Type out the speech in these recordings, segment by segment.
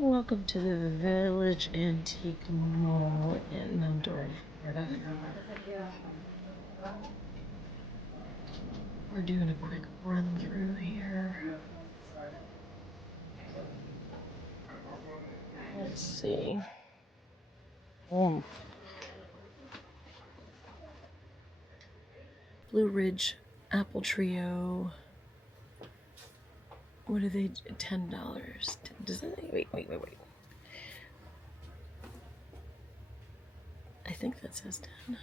Welcome to the Village Antique Mall in Mount Dora, Florida. We're doing a quick run through here. Let's see. Blue Ridge Apple Trio. What are they? $10. Does that? Wait. I think that says 10.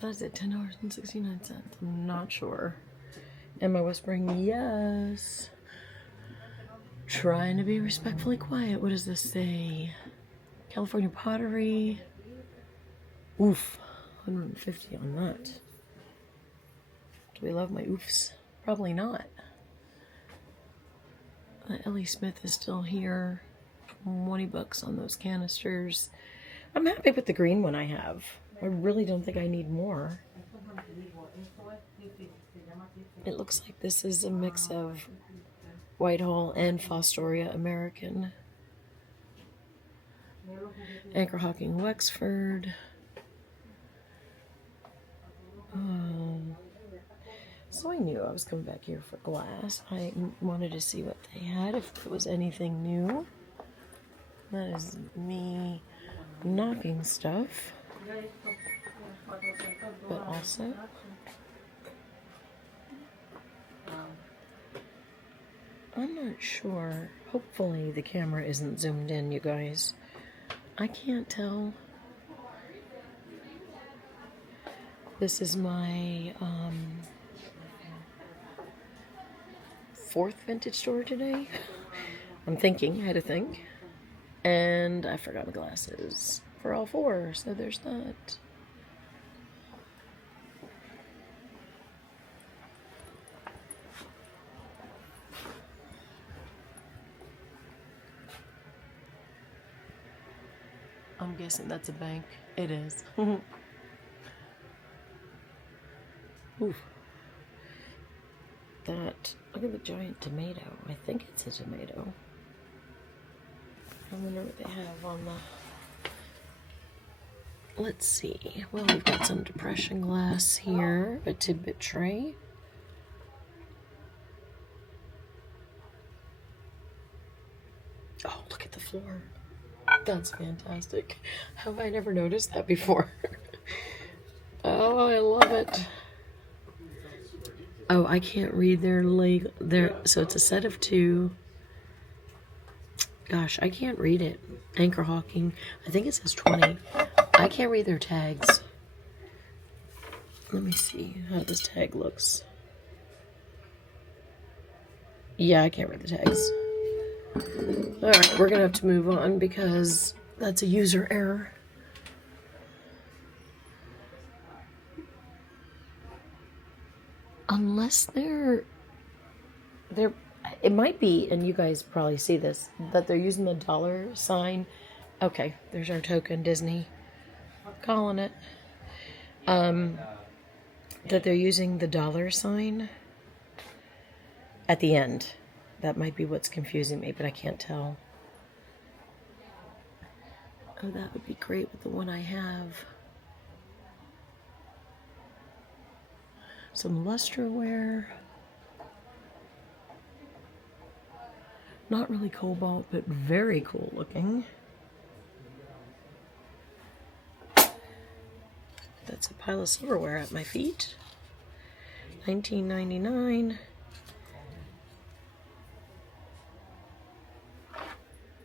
That is it, $10.69. I'm not sure. Am I whispering? Yes. Trying to be respectfully quiet. What does this say? California pottery. Oof. 150 on that. Do we love my oofs? Probably not. Ellie Smith is still here. 20 bucks on those canisters. I'm happy with the green one I have. I really don't think I need more. It looks like this is a mix of Whitehall and Fostoria American. Anchor Hawking Wexford. So I knew I was coming back here for glass. I wanted to see what they had, if there was anything new. That is me knocking stuff. But also, I'm not sure. Hopefully the camera isn't zoomed in, you guys. I can't tell. This is my fourth vintage store today. I'm thinking, I had to think. And I forgot my glasses for all four, so there's that. I'm guessing that's a bank. It is. Oof. That, look at the giant tomato. I think it's a tomato. I wonder what they have on the... Let's see. Well, we've got some depression glass here. A tidbit tray. Oh, look at the floor. That's fantastic. Have I never noticed that before? Oh, I love it. Oh, I can't read their so it's a set of 2. Gosh, I can't read it. Anchor Hawking. I think it says 20. I can't read their tags. Let me see how this tag looks. Yeah, I can't read the tags. Alright, we're gonna have to move on because that's a user error. Unless they're it might be, and you guys probably see this, that they're using the dollar sign. Okay, there's our token, Disney. Calling it. That they're using the dollar sign at the end. That might be what's confusing me, but I can't tell. Oh, that would be great with the one I have. Some lustreware. Not really cobalt, but very cool looking. That's a pile of silverware at my feet. $19.99.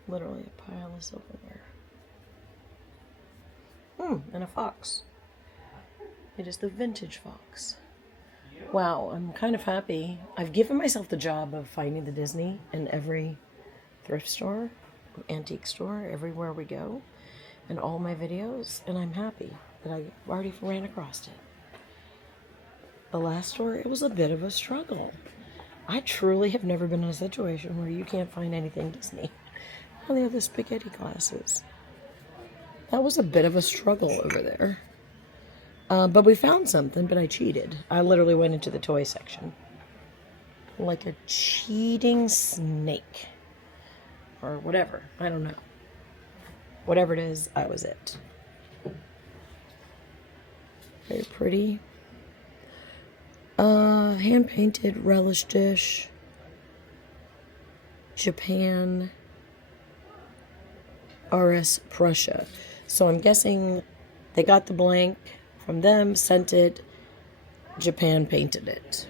Literally a pile of silverware. And a fox. It is the vintage fox. Wow, I'm kind of happy. I've given myself the job of finding the Disney in every thrift store, antique store, everywhere we go, in all my videos, and I'm happy that I already ran across it. The last store, it was a bit of a struggle. I truly have never been in a situation where you can't find anything Disney. Oh, they have the spaghetti glasses. That was a bit of a struggle over there. But we found something, but I cheated. I literally went into the toy section. Like a cheating snake. or whatever. I don't know. Whatever it is, I was it. Very pretty. Hand-painted relish dish. Japan. RS Prussia. So I'm guessing they got the blank from them, sent it, Japan painted it.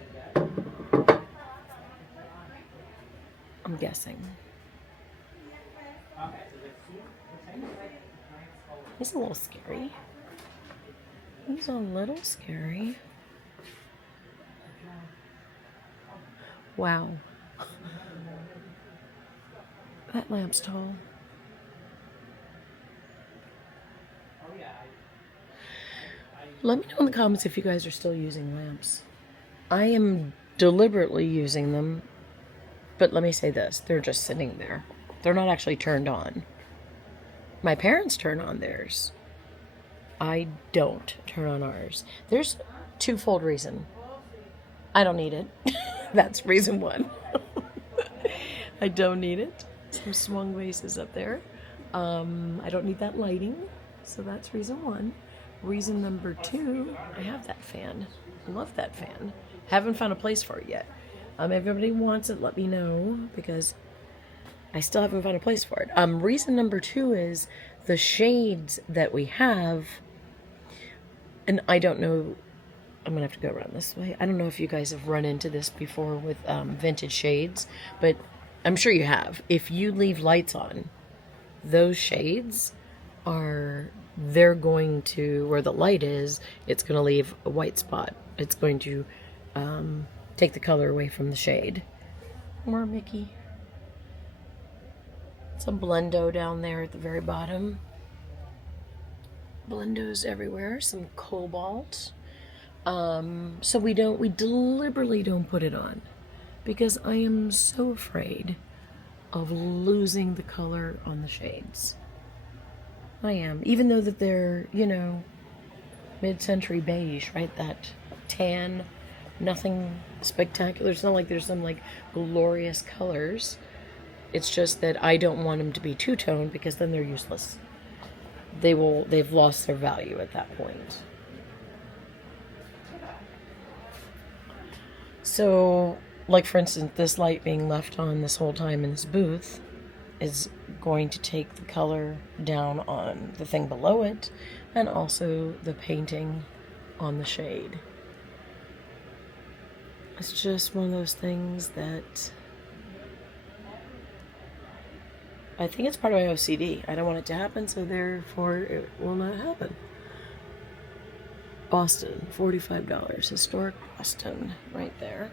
I'm guessing. He's a little scary. He's a little scary. Wow. That lamp's tall. Let me know in the comments if you guys are still using lamps. I am deliberately using them, but let me say this, they're just sitting there. They're not actually turned on. My parents turn on theirs. I don't turn on ours. There's twofold reason. I don't need it. That's reason one. I don't need it. Some swung vases up there. I don't need that lighting, so that's reason one. Reason number two, I have that fan. I love that fan. Haven't found a place for it yet. If everybody wants it, let me know, because I still haven't found a place for it. Reason number two is the shades that we have, and I don't know, I'm going to have to go around this way. I don't know if you guys have run into this before with vintage shades, but I'm sure you have. If you leave lights on, those shades they're going to, where the light is, it's going to leave a white spot. It's going to take the color away from the shade. More Mickey. Some Blendo down there at the very bottom. Blendos everywhere. Some cobalt. So we deliberately don't put it on, because I am so afraid of losing the color on the shades. I am. Even though that they're, mid-century beige, right? That tan, nothing spectacular. It's not like there's some, glorious colors. It's just that I don't want them to be two-tone, because then they're useless. They've lost their value at that point. So, for instance, this light being left on this whole time in this booth is going to take the color down on the thing below it, and also the painting on the shade. It's just one of those things that I think it's part of my OCD. I don't want it to happen, so therefore it will not happen. Boston, $45. Historic Boston, right there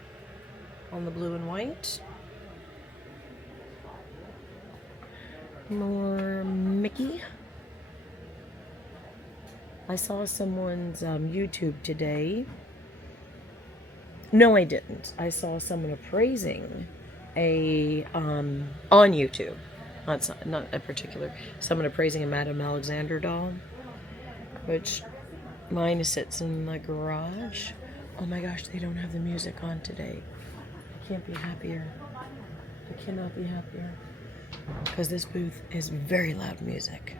on the blue and white. More Mickey. I saw someone's YouTube today. No, I didn't. I saw someone appraising on YouTube. Not a particular. Someone appraising a Madame Alexander doll, which mine sits in the garage. Oh my gosh, they don't have the music on today. I can't be happier. I cannot be happier. Because this booth is very loud music.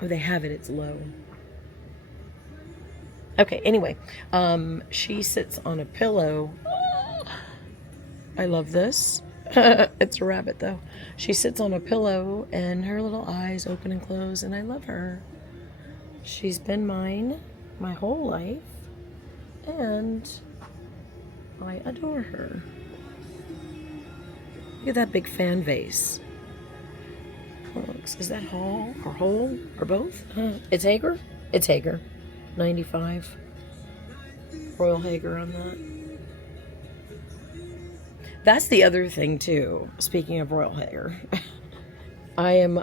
Oh, they have it. It's low. Okay, anyway. She sits on a pillow. I love this. It's a rabbit, though. She sits on a pillow, and her little eyes open and close, and I love her. She's been mine my whole life, and I adore her. Look at that big fan vase. Is that Hall or Hole or both? It's Hager? It's Hager. 95. Royal Hager on that. That's the other thing too. Speaking of Royal Hager, I am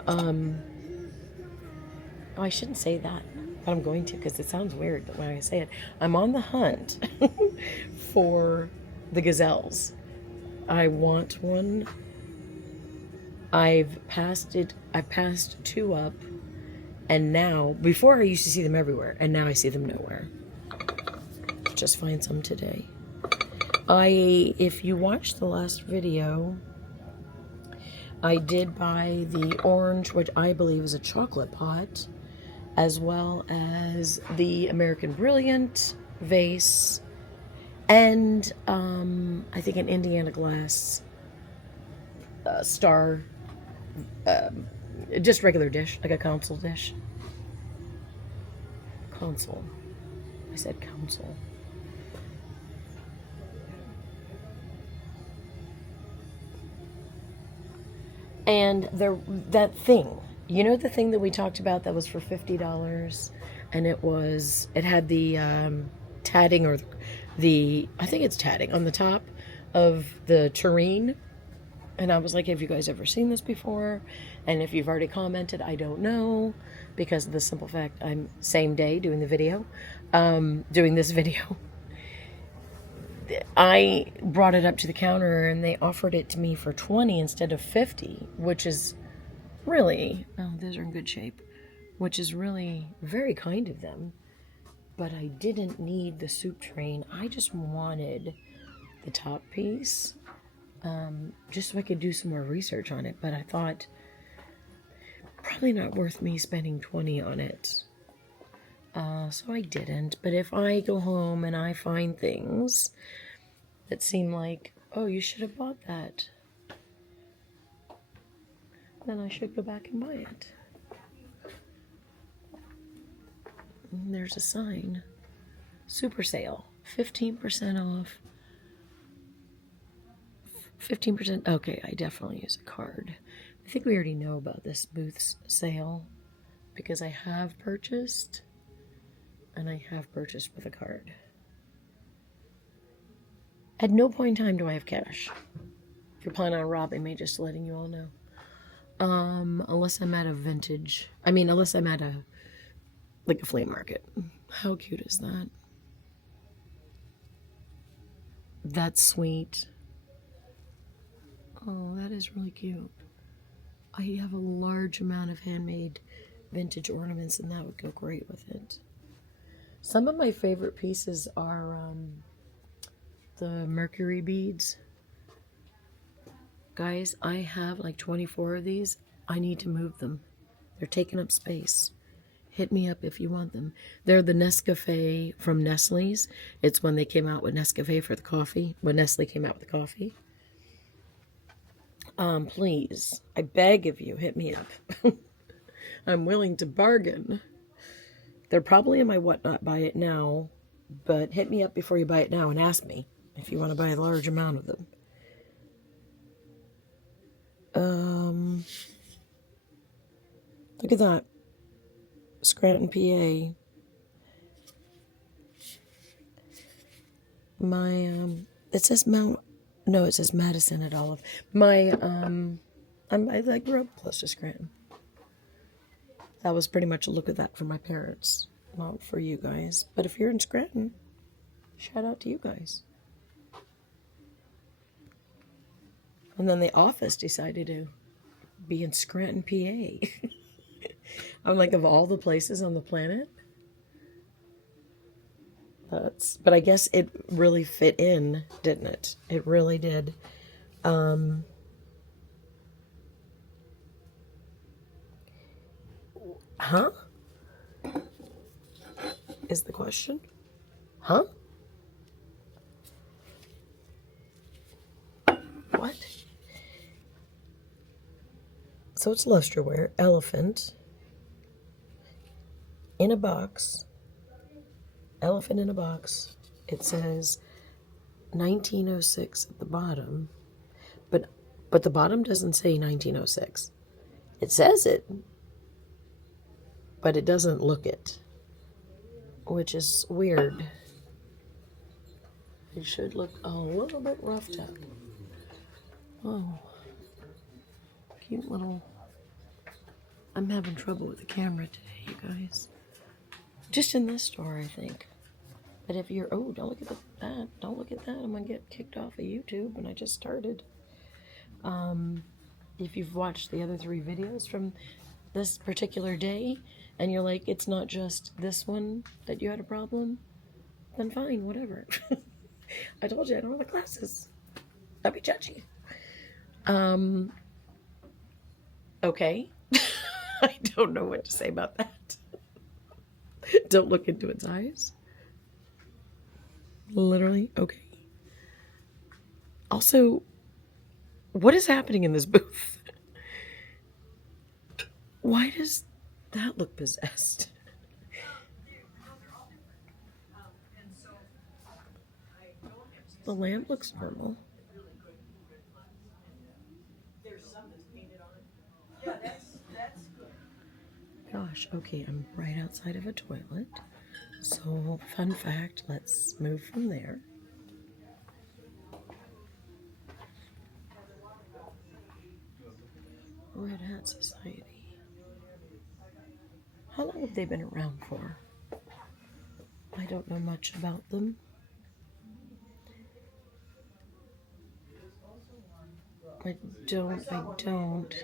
I shouldn't say that, but I'm going to, because it sounds weird when I say it. I'm on the hunt for the gazelles. I want one. I've passed 2 up, and now, before I used to see them everywhere, and now I see them nowhere. Just find some today. If you watched the last video, I did buy the orange, which I believe is a chocolate pot, as well as the American Brilliant vase, and I think an Indiana glass star, just regular dish, like a console dish. Console. I said console. And that thing, you know, the thing that we talked about that was for $50, and it had the tatting, or I think it's tatting on the top of the tureen. And I was like, have you guys ever seen this before? And if you've already commented, I don't know, because of the simple fact I'm same day doing the video, doing this video. I brought it up to the counter and they offered it to me for $20 instead of $50, which is really, oh, those are in good shape, which is really very kind of them. But I didn't need the soup train. I just wanted the top piece, just so I could do some more research on it. But I thought, probably not worth me spending $20 on it. So I didn't. But if I go home and I find things that seem like, oh, you should have bought that, then I should go back and buy it. And there's a sign. Super sale. 15% off. 15%. Okay, I definitely use a card. I think we already know about this Booth's sale, because I have purchased, and I have purchased with a card. At no point in time do I have cash. If you're planning on robbing me, just letting you all know. Unless I'm at a vintage. Unless I'm at a flea market. How cute is that? That's sweet. Oh, that is really cute. I have a large amount of handmade vintage ornaments, and that would go great with it. Some of my favorite pieces are the mercury beads. Guys, I have like 24 of these. I need to move them. They're taking up space. Hit me up if you want them. They're the Nescafe from Nestle's. It's when they came out with Nescafe for the coffee. When Nestle came out with the coffee. Please, I beg of you, hit me up. I'm willing to bargain. They're probably in my whatnot buy it now, but hit me up before you buy it now and ask me if you want to buy a large amount of them. Look at that. Scranton, PA. It says it says Madison at Olive. I grew up close to Scranton. That was pretty much a look at that for my parents, not for you guys. But if you're in Scranton, shout out to you guys. And then the office decided to be in Scranton, PA. I'm like, of all the places on the planet. But I guess it really fit in, didn't it? It really did. Huh? Is the question? Huh? What? So it's lusterware, elephant, in a box. Elephant in a box. It says 1906 at the bottom, but the bottom doesn't say 1906. It says it, but it doesn't look it, which is weird. It should look a little bit roughed up. Oh, cute little. I'm having trouble with the camera today, you guys. Just in this store, I think. But if you're, don't look at that. Don't look at that. I'm going to get kicked off of YouTube, and I just started. If you've watched the other 3 videos from this particular day, and you're like, it's not just this one that you had a problem, then fine, whatever. I told you I don't have the glasses. I'd be judgy. Okay. I don't know what to say about that. Don't look into its eyes. Literally, okay. Also, what is happening in this booth? Why does that look possessed? The lamp looks normal. Gosh, okay, I'm right outside of a toilet. So, fun fact, let's move from there. Red Hat Society. How long have they been around for? I don't know much about them. I don't.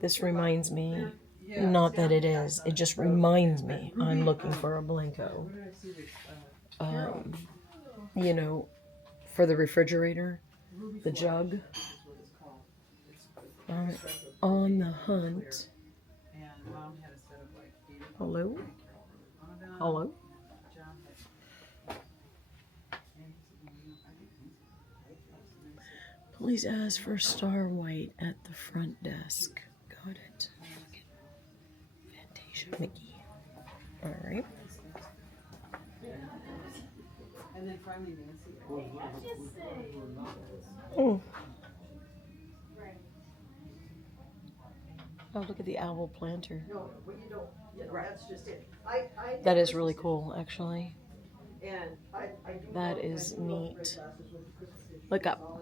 This reminds me, not that it is, it just reminds me I'm looking for a Blanco. You know, for the refrigerator, the jug. I'm on the hunt. Hello? Hello? Please ask for Star White at the front desk. Got it. Fantasia Mickey. Alright. Oh. Oh, look at the owl planter. That is really cool, actually. That is neat. Look up.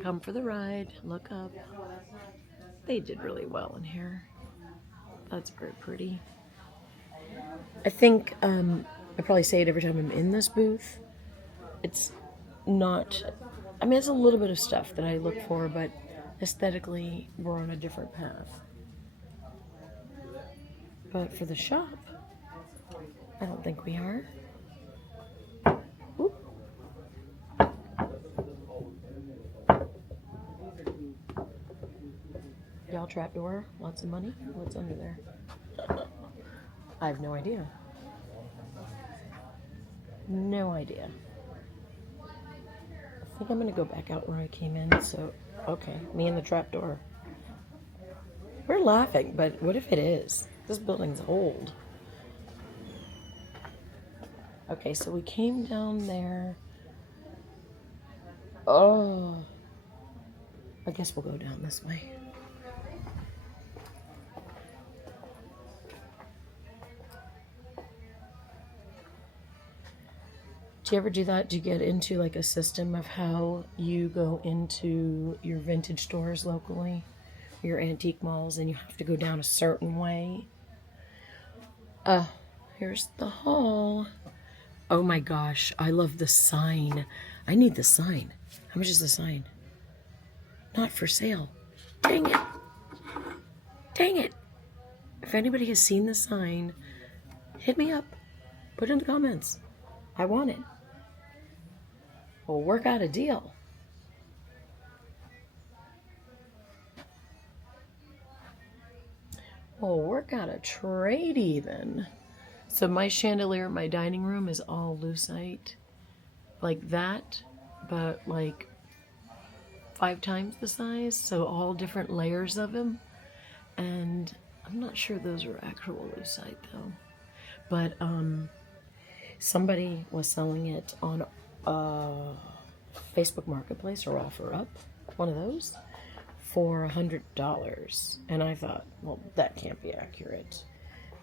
Come for the ride. Look up. They did really well in here. That's very pretty. I think I probably say it every time I'm in this booth. It's not, I mean, it's a little bit of stuff that I look for, but aesthetically, we're on a different path. But for the shop, I don't think we are. Oop. Y'all trapdoor? Lots of money? What's under there? I have no idea. No idea. I think I'm going to go back out where I came in, so, okay, me and the trapdoor. We're laughing, but what if it is? This building's old. Okay, so we came down there. Oh. I guess we'll go down this way. Do you ever do that? Do you get into like a system of how you go into your vintage stores locally, your antique malls, and you have to go down a certain way? Here's the hall. Oh my gosh, I love the sign. I need the sign. How much is the sign? Not for sale. Dang it. Dang it. If anybody has seen the sign, hit me up. Put it in the comments. I want it. We'll work out a deal. We'll work out a trade even. So my chandelier in my dining room is all lucite. Like that, but like 5 times the size. So all different layers of them. And I'm not sure those are actual lucite though. But somebody was selling it on Facebook Marketplace or OfferUp, one of those, for $100. And I thought, well, that can't be accurate.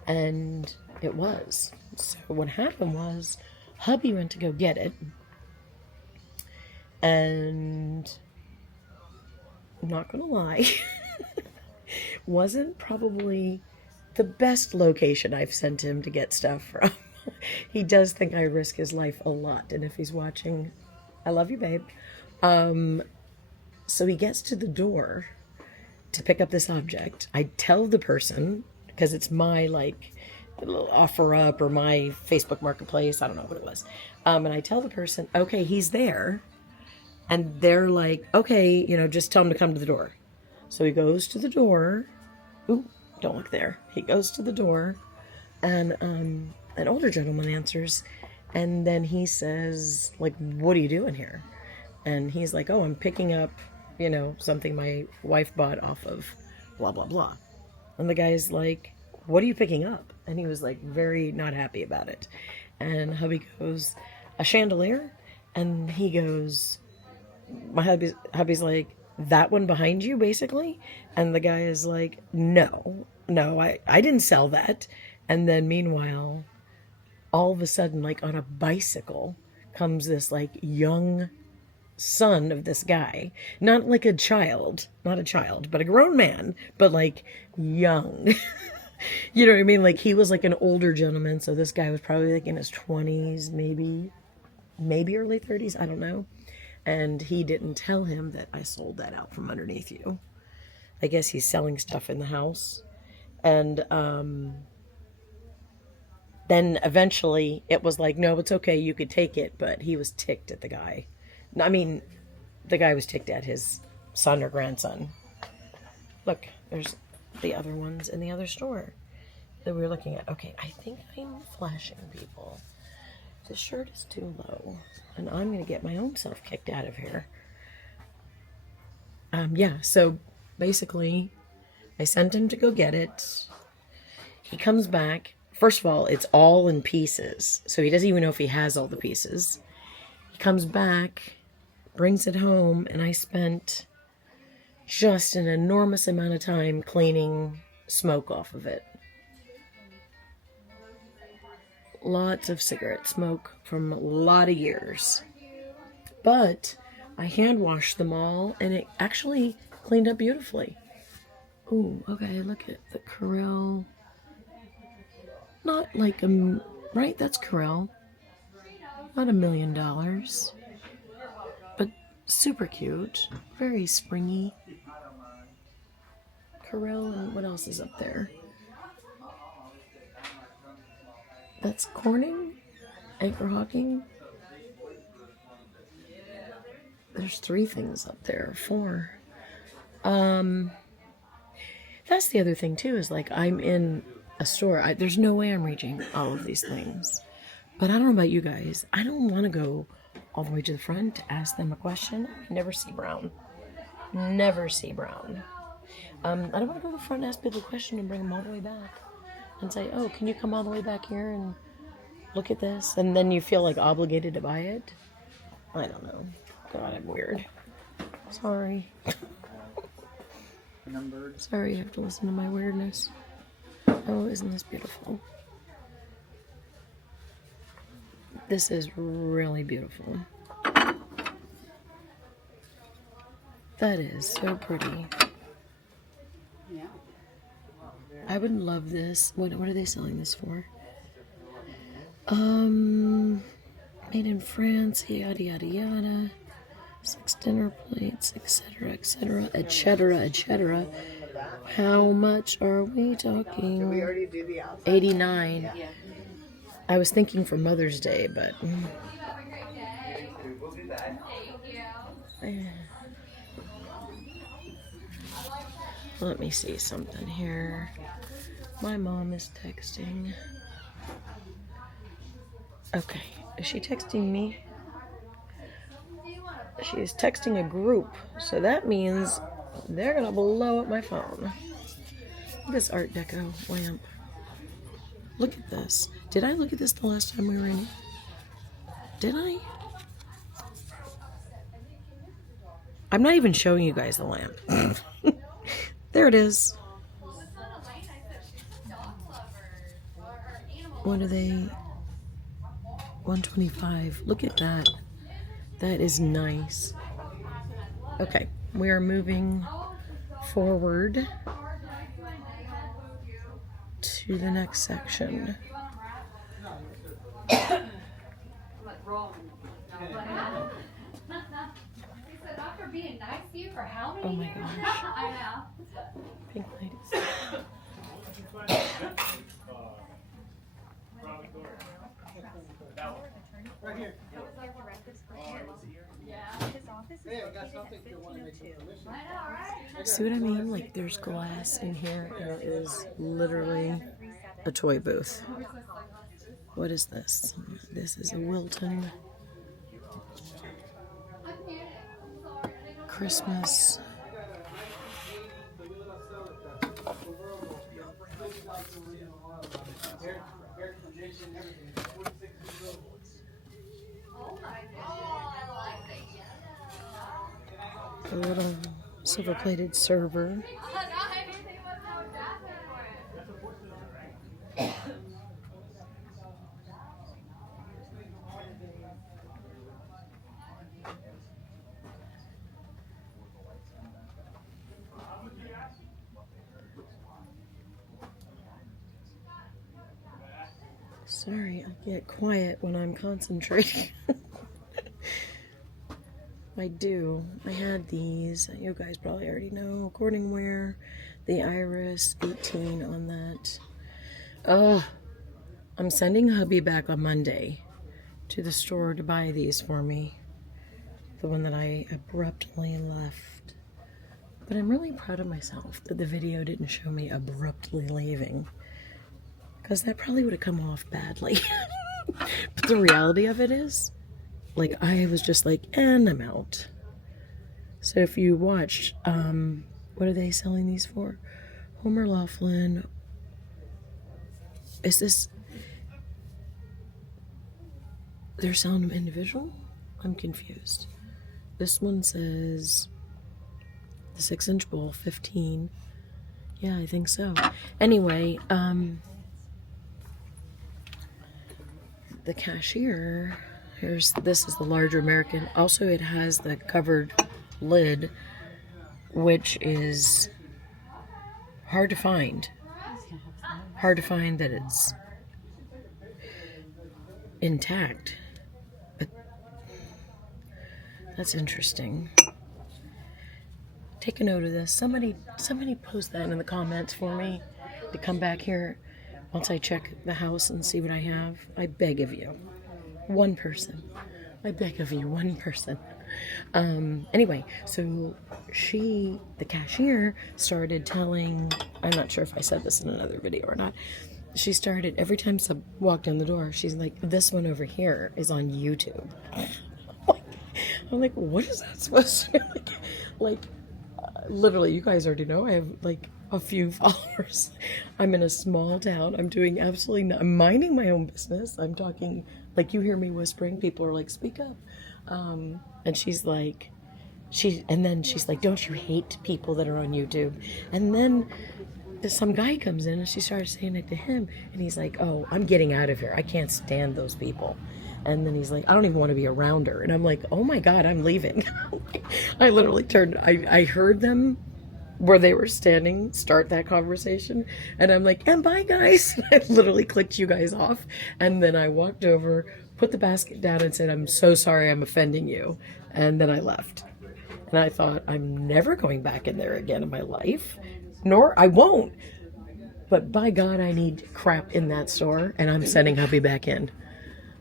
And it was. So what happened was, hubby went to go get it. And I'm not gonna lie, wasn't probably the best location I've sent him to get stuff from. He does think I risk his life a lot, and if he's watching, I love you, babe. So he gets to the door to pick up this object. I tell the person, because it's my like little offer up or my Facebook Marketplace, I don't know what it was. And I tell the person, okay, he's there. And they're like, okay, just tell him to come to the door. So he goes to the door. Ooh, don't look there. He goes to the door, and an older gentleman answers, and then he says, like, what are you doing here? And he's like, oh, I'm picking up, something my wife bought off of blah, blah, blah. And the guy's like, what are you picking up? And he was like very not happy about it. And hubby goes, a chandelier? And he goes, my hubby's like, that one behind you, basically? And the guy is like, no, I didn't sell that. And then meanwhile, all of a sudden, like on a bicycle, comes this like young son of this guy. Not like a child, not a child, but a grown man, but like young. You know what I mean? Like he was like an older gentleman, so this guy was probably like in his 20s, maybe early 30s, I don't know. And he didn't tell him that I sold that out from underneath you. I guess he's selling stuff in the house. And then eventually it was like, no, it's okay, you could take it. But he was ticked at the guy. I mean, the guy was ticked at his son or grandson. Look, there's the other ones in the other store that we were looking at. Okay, I think I'm flashing people. The shirt is too low, and I'm going to get my own self kicked out of here. Yeah, so basically, I sent him to go get it. He comes back. First of all, it's all in pieces, so he doesn't even know if he has all the pieces. He comes back, brings it home, and I spent just an enormous amount of time cleaning smoke off of it. Lots of cigarette smoke from a lot of years. But I hand washed them all, and it actually cleaned up beautifully. Ooh, okay, look at the Corel. Not like right, that's Corel. Not $1 million. But super cute. Very springy. Corel, and what else is up there? That's Corning? Anchor Hawking? There's 3 things up there. 4. That's the other thing too, is like I'm in a store. There's no way I'm reaching all of these things. But I don't know about you guys. I don't want to go all the way to the front to ask them a question. I never see brown. Never see brown. I don't want to go to the front and ask people a question and bring them all the way back. And say, oh, can you come all the way back here and look at this? And then you feel like obligated to buy it. I don't know. God, I'm weird. Sorry. Sorry you have to listen to my weirdness. Oh, isn't this beautiful? This is really beautiful. That is so pretty. I would love this. What are they selling this for? Made in France, yada yada yada. 6 dinner plates, etc., etc., etc., etc. How much are we talking? 89. I was thinking for Mother's Day, but let me see something here. My mom is texting. Okay, is she texting me? She is texting a group, so that means they're gonna blow up my phone. This Art Deco lamp. Look at this. Did I look at this the last time we were in? Did I? I'm not even showing you guys the lamp. There it is. What are they? 125. Look at that. That is nice. Okay, we are moving forward to the next section. Oh my gosh. Pink ladies. Right here. That was our directives for him. His office is located at 1502. See what I mean? Like there's glass in here and it is literally a toy booth. What is this? This is a Wilton Christmas. A little silver-plated server. Sorry, I get quiet when I'm concentrating. I do. I had these. You guys probably already know. Cordingware, the Iris 18 on that. Oh, I'm sending hubby back on Monday to the store to buy these for me. The one that I abruptly left. But I'm really proud of myself that the video didn't show me abruptly leaving. Because that probably would have come off badly. But the reality of it is, like, I was just like, and I'm out. So if you watched, what are they selling these for? Homer Laughlin. Is this, they're selling them individual? I'm confused. This one says the 6-inch bowl, 15. Yeah, I think so. Anyway, the cashier, this is the larger American. Also, it has the covered lid, which is hard to find. Hard to find that it's intact. But that's interesting. Take a note of this. Somebody post that in the comments for me to come back here once I check the house and see what I have. I beg of you. One person. I beg of you, one person. Anyway, so the cashier, started telling, I'm not sure if I said this in another video or not, she started, every time someone walked in the door, she's like, this one over here is on YouTube. I'm like, what is that supposed to be? Like, literally, you guys already know, I have like a few followers. I'm in a small town. I'm doing absolutely nothing. I'm minding my own business. I'm talking, like, you hear me whispering. People are like, speak up. And she's like, she's like, don't you hate people that are on YouTube? And then some guy comes in and she started saying it to him. And he's like, oh, I'm getting out of here. I can't stand those people. And then he's like, I don't even want to be around her. And I'm like, oh my God, I'm leaving. I literally turned, I heard them where they were standing start that conversation, and I'm like, and bye guys. I literally clicked you guys off, and then I walked over, put the basket down and said, I'm so sorry I'm offending you, and then I left. And I thought, I'm never going back in there again in my life, nor I won't, but by God, I need crap in that store, and I'm sending hubby back in.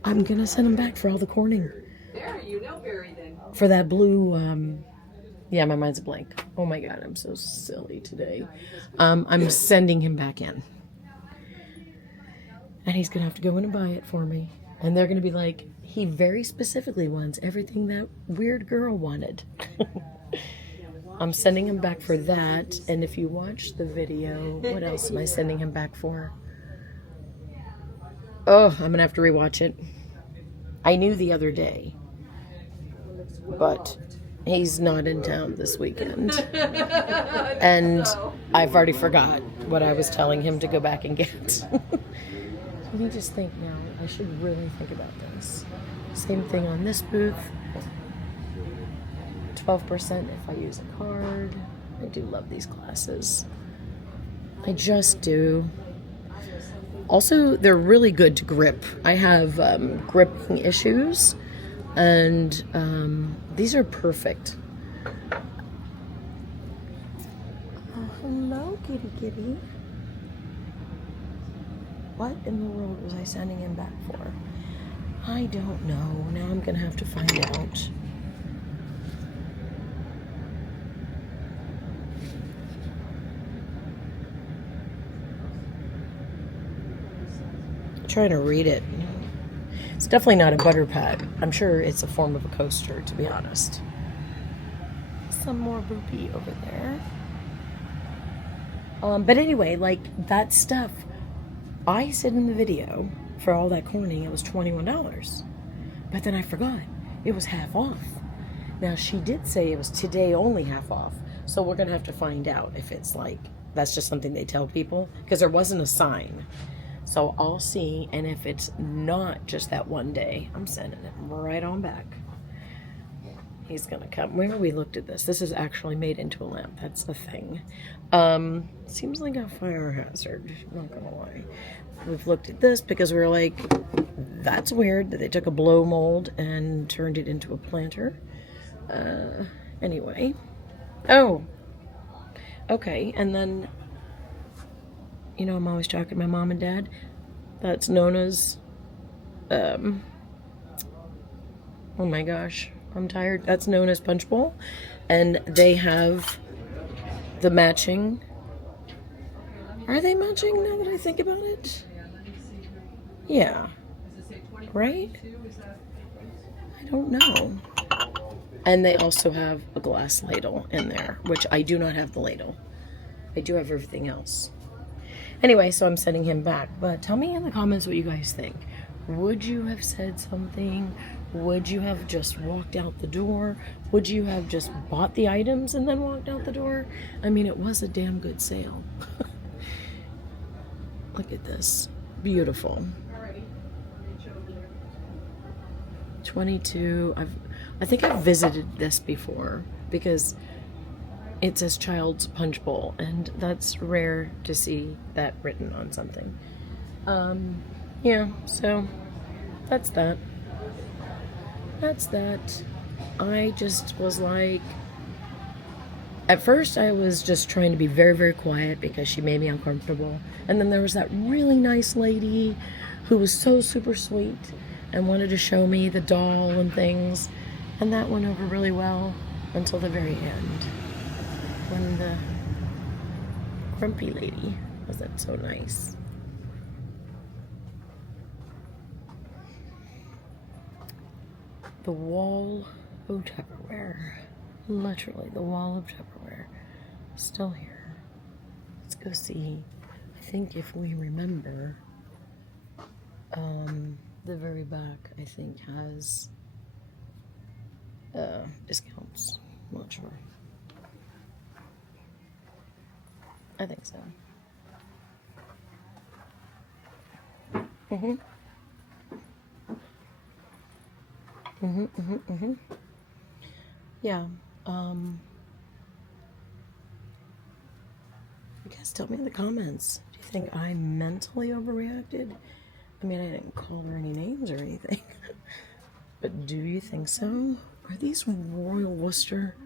I'm gonna send him back for all the Corning. Barry, you know Barry then. For that blue, yeah, my mind's a blank. Oh my God, I'm so silly today. I'm sending him back in. And he's gonna have to go in and buy it for me. And they're gonna be like, he very specifically wants everything that weird girl wanted. I'm sending him back for that. And if you watch the video, what else am I sending him back for? Oh, I'm gonna have to rewatch it. I knew the other day, but he's not in town this weekend. And I've already forgot what I was telling him to go back and get. Let me just think now. I should really think about this. Same thing on this booth. 12% if I use a card. I do love these glasses. I just do. Also, they're really good to grip. I have gripping issues, and these are perfect. Hello, kitty kitty. What in the world was I sending him back for? I don't know. Now I'm gonna have to find out. I'm trying to read it. It's definitely not a butter pad. I'm sure it's a form of a coaster, to be honest. Some more boopy over there. But anyway, like that stuff, I said in the video, for all that corning, it was $21. But then I forgot. It was half off. Now, she did say it was today only half off. So we're going to have to find out if it's like, that's just something they tell people. Because there wasn't a sign. So I'll see. And if it's not just that one day, I'm sending it right on back. He's going to come. Where we looked at this. This is actually made into a lamp. That's the thing. Seems like a fire hazard. Not going to lie. We've looked at this because we were like, that's weird that they took a blow mold and turned it into a planter. Anyway. Oh. Okay, and then, you know, I'm always talking to my mom and dad. That's known as, oh my gosh, I'm tired. That's known as Punch Bowl. And they have the matching. Are they matching now that I think about it? Yeah. Right? I don't know. And they also have a glass ladle in there, which I do not have the ladle. I do have everything else. Anyway, so I'm sending him back. But tell me in the comments what you guys think. Would you have said something? Would you have just walked out the door? Would you have just bought the items and then walked out the door? I mean, it was a damn good sale. Look at this. Beautiful. 22. I think I've visited this before because it says Child's Punch Bowl, and that's rare to see that written on something. Yeah, so that's that. That's that. I just was like, at first I was just trying to be very, very quiet because she made me uncomfortable. And then there was that really nice lady who was so super sweet and wanted to show me the doll and things. And that went over really well until the very end, when the grumpy lady wasn't so nice. The wall of Tupperware. Literally, the wall of Tupperware. Still here. Let's go see. I think if we remember, the very back, I think, has discounts. I'm not sure. I think so. Yeah. You guys tell me in the comments. Do you think I mentally overreacted? I mean, I didn't call her any names or anything. But do you think so? Are these Royal Worcester?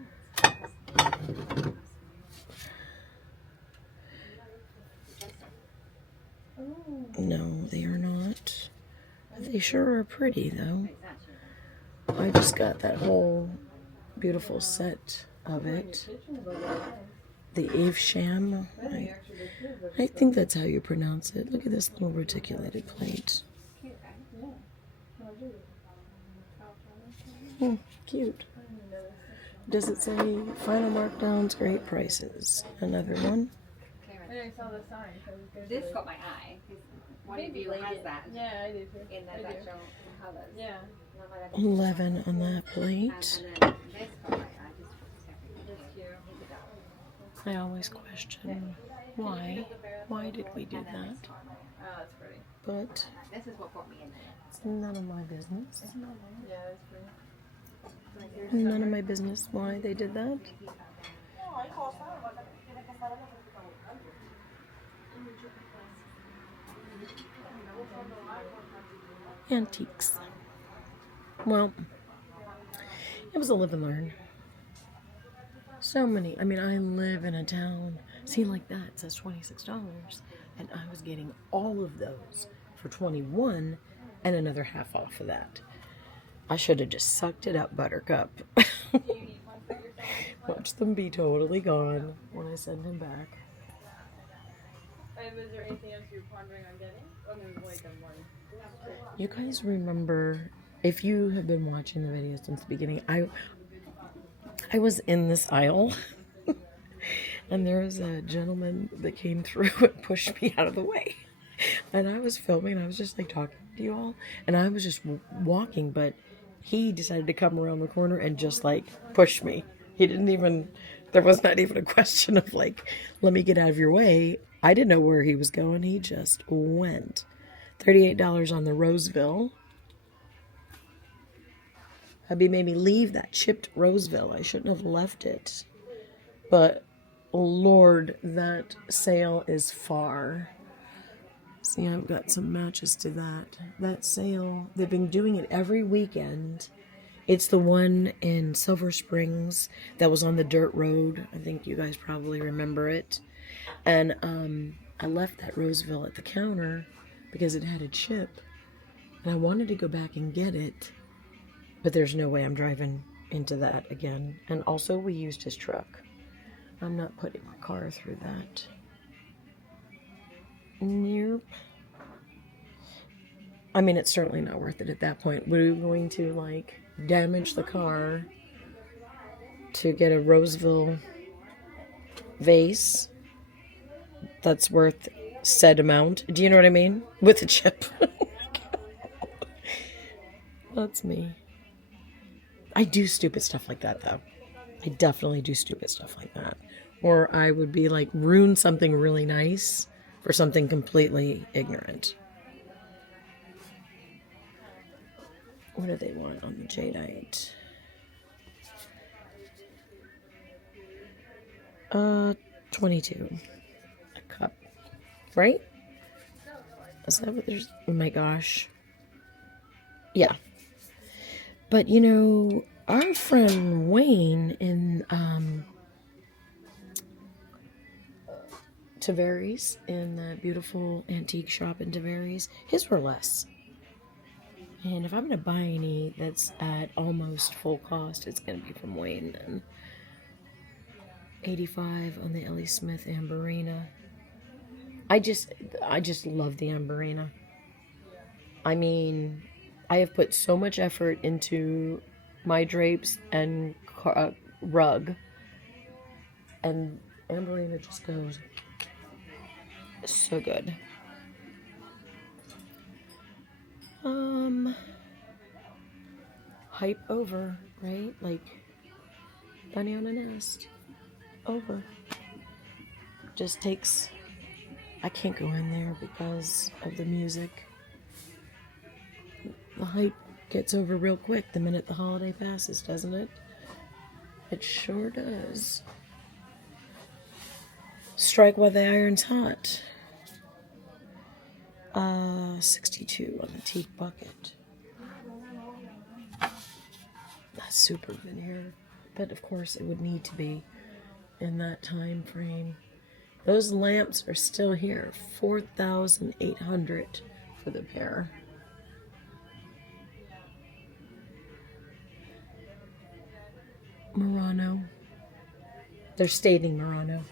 No, they are not. They sure are pretty, though. I just got that whole beautiful set of it. The Evesham. I think that's how you pronounce it. Look at this little reticulated plate. Cute. Does it say final markdowns, great prices? Another one. I saw the sign. This caught my eye. One of you has that. Yeah, I do too. In those actual colours. Yeah. 11 on that plate. And then this caught my eye. Just cute. I always question why. Why did we do that? Oh, that's pretty. But This is what got me in there. it's none of my business. Yeah, that's pretty. None of my business why they did that. Antiques. Well, it was a live and learn. So many. I mean, I live in a town. See, like that, it says $26. And I was getting all of those for $21. and another half off of that. I should have just sucked it up, Buttercup. Watch them be totally gone when I send him back. Was there anything else you were pondering on getting? Oh, no, like one. You guys remember, if you have been watching the video since the beginning, I was in this aisle and there was a gentleman that came through and pushed me out of the way. And I was filming, I was just like talking to you all, and I was just walking, but he decided to come around the corner and just like push me. He didn't even, there was not even a question of like, let me get out of your way. I didn't know where he was going. He just went. $38 on the Roseville. Hubby made me leave that chipped Roseville. I shouldn't have left it. But, Lord, that sale is far. See, I've got some matches to that. That sale, they've been doing it every weekend. It's the one in Silver Springs that was on the dirt road. I think you guys probably remember it. And I left that Roseville at the counter because it had a chip. And I wanted to go back and get it. But there's no way I'm driving into that again. And also, we used his truck. I'm not putting my car through that. Nope. I mean, it's certainly not worth it at that point. We're going to, like, damage the car to get a Roseville vase that's worth said amount. Do you know what I mean? With a chip. That's me. I do stupid stuff like that, though. I definitely do stupid stuff like that. Or I would be like, ruin something really nice for something completely ignorant. What do they want on the jadeite? 22. A cup. Right? Is that what there's? Oh my gosh. Yeah. But you know, our friend Wayne in Tavares, in that beautiful antique shop in Tavares, his were less. And if I'm going to buy any that's at almost full cost, it's going to be from Wayne then. 85 on the Ellie Smith Amberina. I just love the Amberina. I mean, I have put so much effort into my drapes and rug, and Amberina just goes so good. Hype over, right? Like bunny on a nest. Over. Just takes, I can't go in there because of the music. The hype gets over real quick the minute the holiday passes, doesn't it? It sure does. Strike while the iron's hot. 62 on the teak bucket. That's super veneer. But of course it would need to be in that time frame. Those lamps are still here. $4,800 for the pair. Murano. They're stating Murano.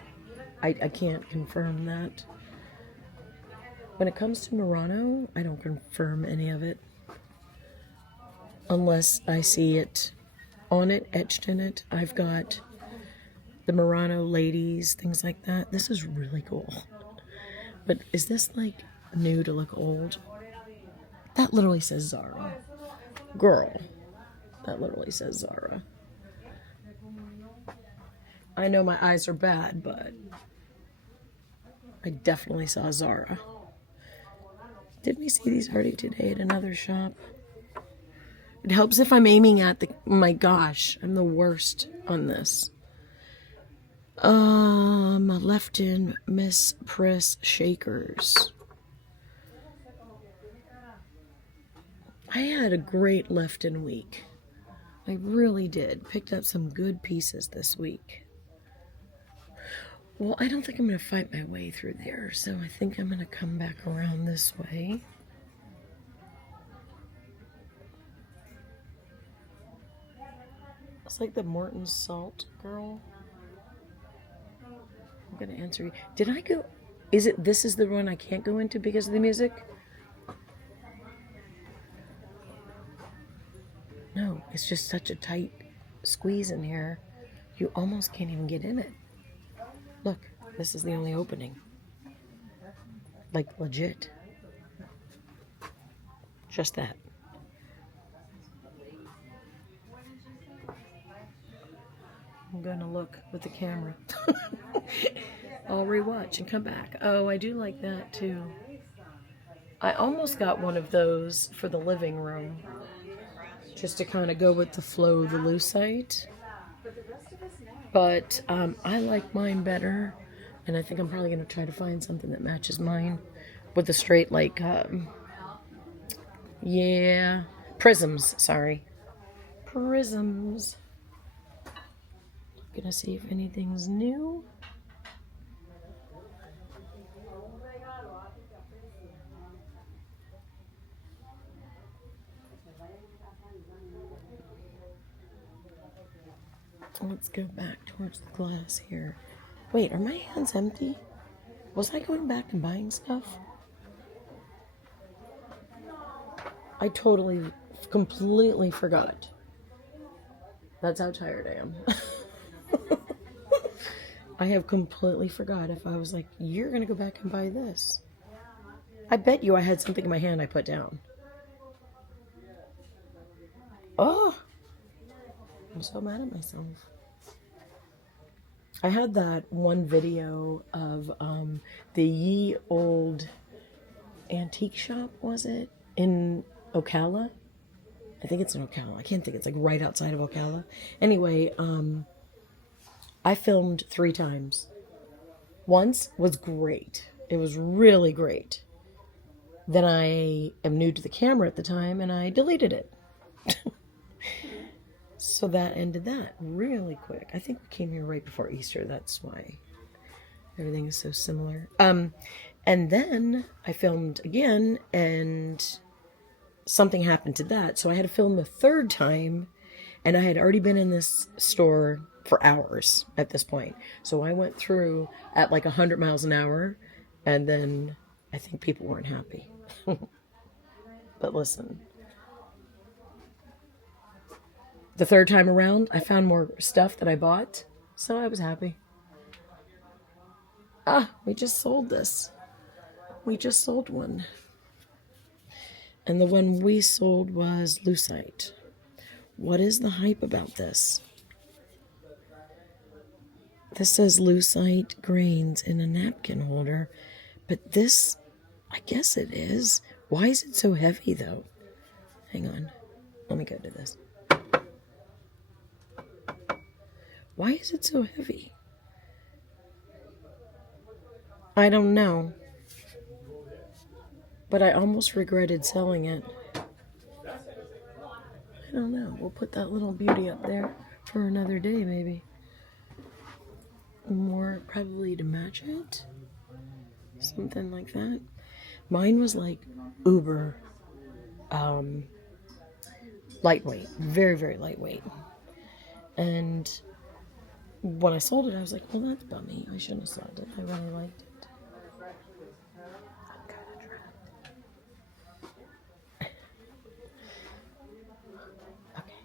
I can't confirm that. When it comes to Murano, I don't confirm any of it. Unless I see it on it, etched in it. I've got the Murano ladies, things like that. This is really cool. But is this like new to look old? That literally says Zara. Girl. That literally says Zara. I know my eyes are bad, but I definitely saw Zara. Did we see these already today at another shop? It helps if I'm aiming at the... My gosh, I'm the worst on this. Left in Miss Priss Shakers. I had a great left in week. I really did. Picked up some good pieces this week. Well, I don't think I'm going to fight my way through there, so I think I'm going to come back around this way. Looks like the Morton Salt girl. I'm gonna answer you. Did I go? Is it? This is the one I can't go into because of the music? No, it's just such a tight squeeze in here. You almost can't even get in it. Look, this is the only opening. Like legit. Just that. I'm gonna look with the camera. I'll rewatch and come back. Oh, I do like that too. I almost got one of those for the living room. Just to kind of go with the flow of the lucite. But I like mine better. And I think I'm probably going to try to find something that matches mine. With the straight, like, yeah, prisms, sorry. Prisms. Gonna see if anything's new. Let's go back towards the glass here. Wait, are my hands empty? Was I going back and buying stuff? I totally, completely forgot. That's how tired I am. I have completely forgot if I was like, you're going to go back and buy this. I bet you I had something in my hand I put down. Oh! I'm so mad at myself. I had that one video of the ye old antique shop, was it? In Ocala? I think it's in Ocala. I can't think. It's like right outside of Ocala. Anyway, I filmed 3 times. Once was great. It was really great. Then I am new to the camera at the time and I deleted it. So that ended that really quick. I think we came here right before Easter. That's why everything is so similar. And then I filmed again and something happened to that. So I had to film the 3rd time and I had already been in this store for hours at this point. So I went through at like 100 miles an hour and then I think people weren't happy. But listen. The 3rd time around, I found more stuff that I bought, so I was happy. Ah, we just sold this. We just sold one. And the one we sold was lucite. What is the hype about this? This says lucite grains in a napkin holder, but this, I guess it is. Why is it so heavy, though? Hang on. Let me go to this. Why is it so heavy? I don't know. But I almost regretted selling it. I don't know. We'll put that little beauty up there for another day, maybe. More probably to match it. Something like that. Mine was like uber lightweight. Very, very lightweight. And when I sold it, I was like, well, that's bummy. I shouldn't have sold it. I really liked it. I'm kind of trapped. Okay.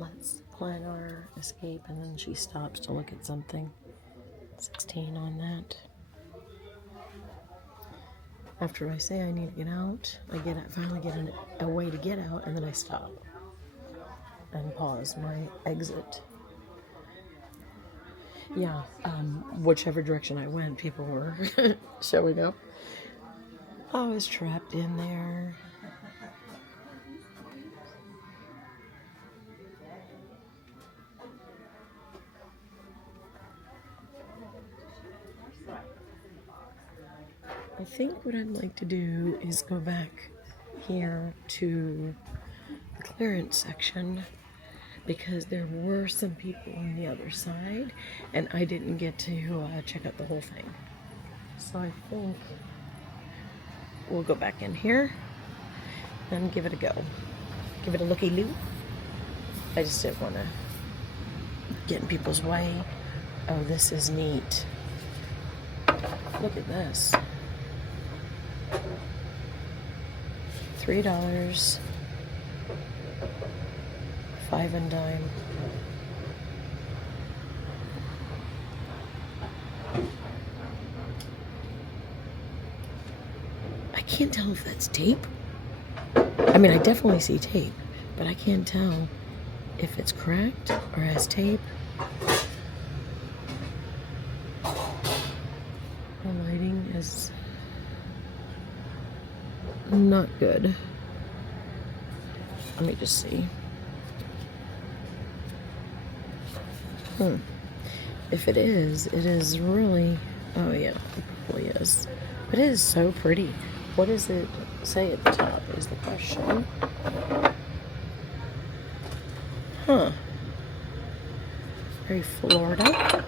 Let's plan our escape, and then she stops to look at something. 16 on that. After I say I need to get out, I finally get a way to get out, and then I stop and pause my exit. Yeah, whichever direction I went, people were showing up. I was trapped in there. I think what I'd like to do is go back here to the clearance section because there were some people on the other side and I didn't get to check out the whole thing. So I think we'll go back in here and give it a go. Give it a looky-loo. I just didn't want to get in people's way. Oh, this is neat. Look at this. $3. 5 and dime. I can't tell if that's tape. I mean, I definitely see tape, but I can't tell if it's cracked or has tape. The lighting is not good. Let me just see. If it is really, oh yeah, it probably is. But it is so pretty. What does it say at the top is the question. Huh. Very Florida.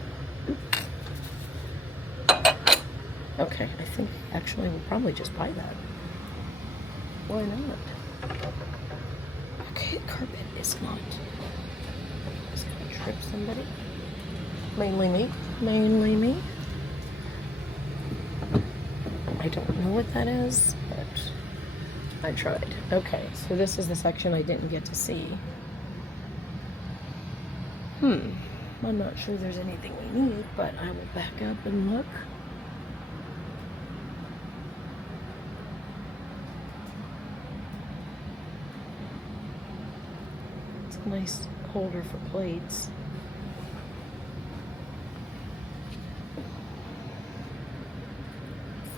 Okay, I think actually we'll probably just buy that. Why not? Okay, carpet is not. Is it gonna trip somebody? Mainly me. Mainly me. I don't know what that is, but I tried. Okay, so this is the section I didn't get to see. I'm not sure there's anything we need, but I will back up and look. It's a nice holder for plates.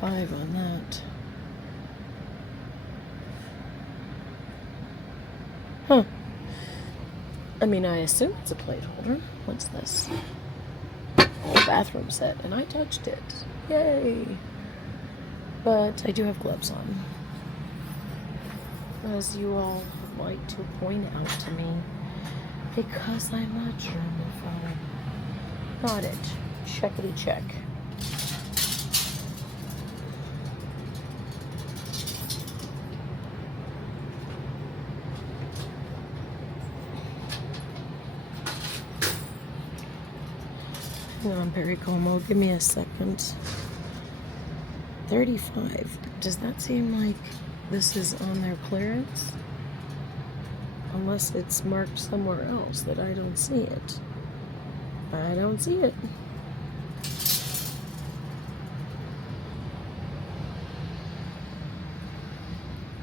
$5 on that. Huh. I mean, I assume it's a plate holder. What's this? A bathroom set, and I touched it. Yay! But I do have gloves on. As you all like to point out to me, because I'm a germaphobe. Got it. Checkity check. Hang on, Perry Como, give me a second. 35. Does that seem like this is on their clearance? Unless it's marked somewhere else that I don't see it. I don't see it.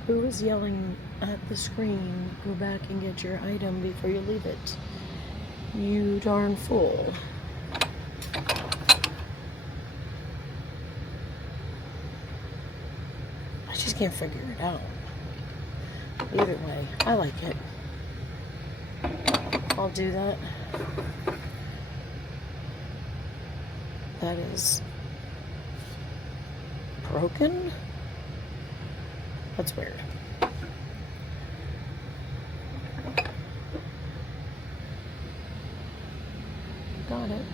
Who is yelling at the screen, go back and get your item before you leave it? You darn fool. I just can't figure it out. Either way, I like it. I'll do that. That is broken? That's weird. Got it.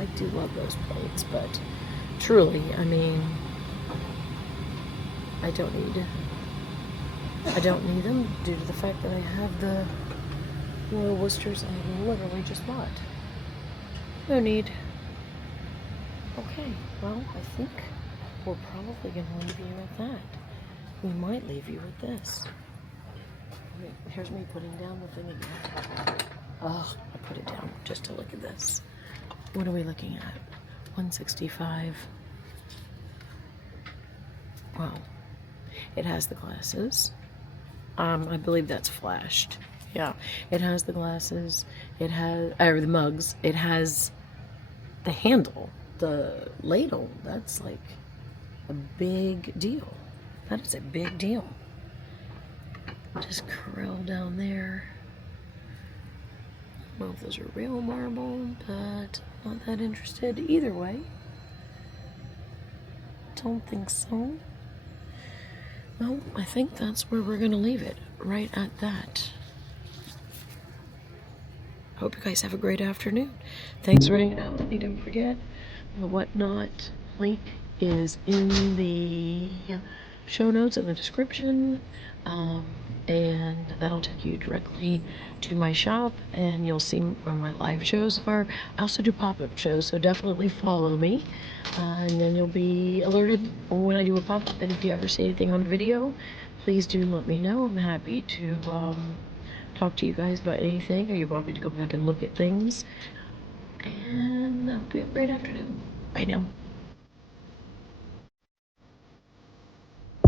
I do love those plates, but truly, I mean, I don't need them due to the fact that I have the Royal Worcesters I literally just bought. No need. Okay, well, I think we're probably going to leave you with that. We might leave you with this. Here's me putting down the thing again. Oh, I put it down just to look at this. What are we looking at? 165. Wow. It has the glasses. I believe that's flashed. Yeah. It has the glasses. It has, or the mugs. It has the handle, the ladle. That's like a big deal. That is a big deal. Just curl down there. I don't know if those are real marble, but not that interested either way. Don't think so. Well, I think that's where we're gonna leave it, right at that. Hope you guys have a great afternoon. Thanks for hanging out with me. Don't forget, the Whatnot link is in the show notes in the description. And that'll take you directly to my shop, and you'll see where my live shows are. I also do pop-up shows, so definitely follow me, and then you'll be alerted when I do a pop-up. And if you ever see anything on video, please do let me know. I'm happy to talk to you guys about anything, or you want me to go back and look at things. And that'll be a great afternoon. Bye now.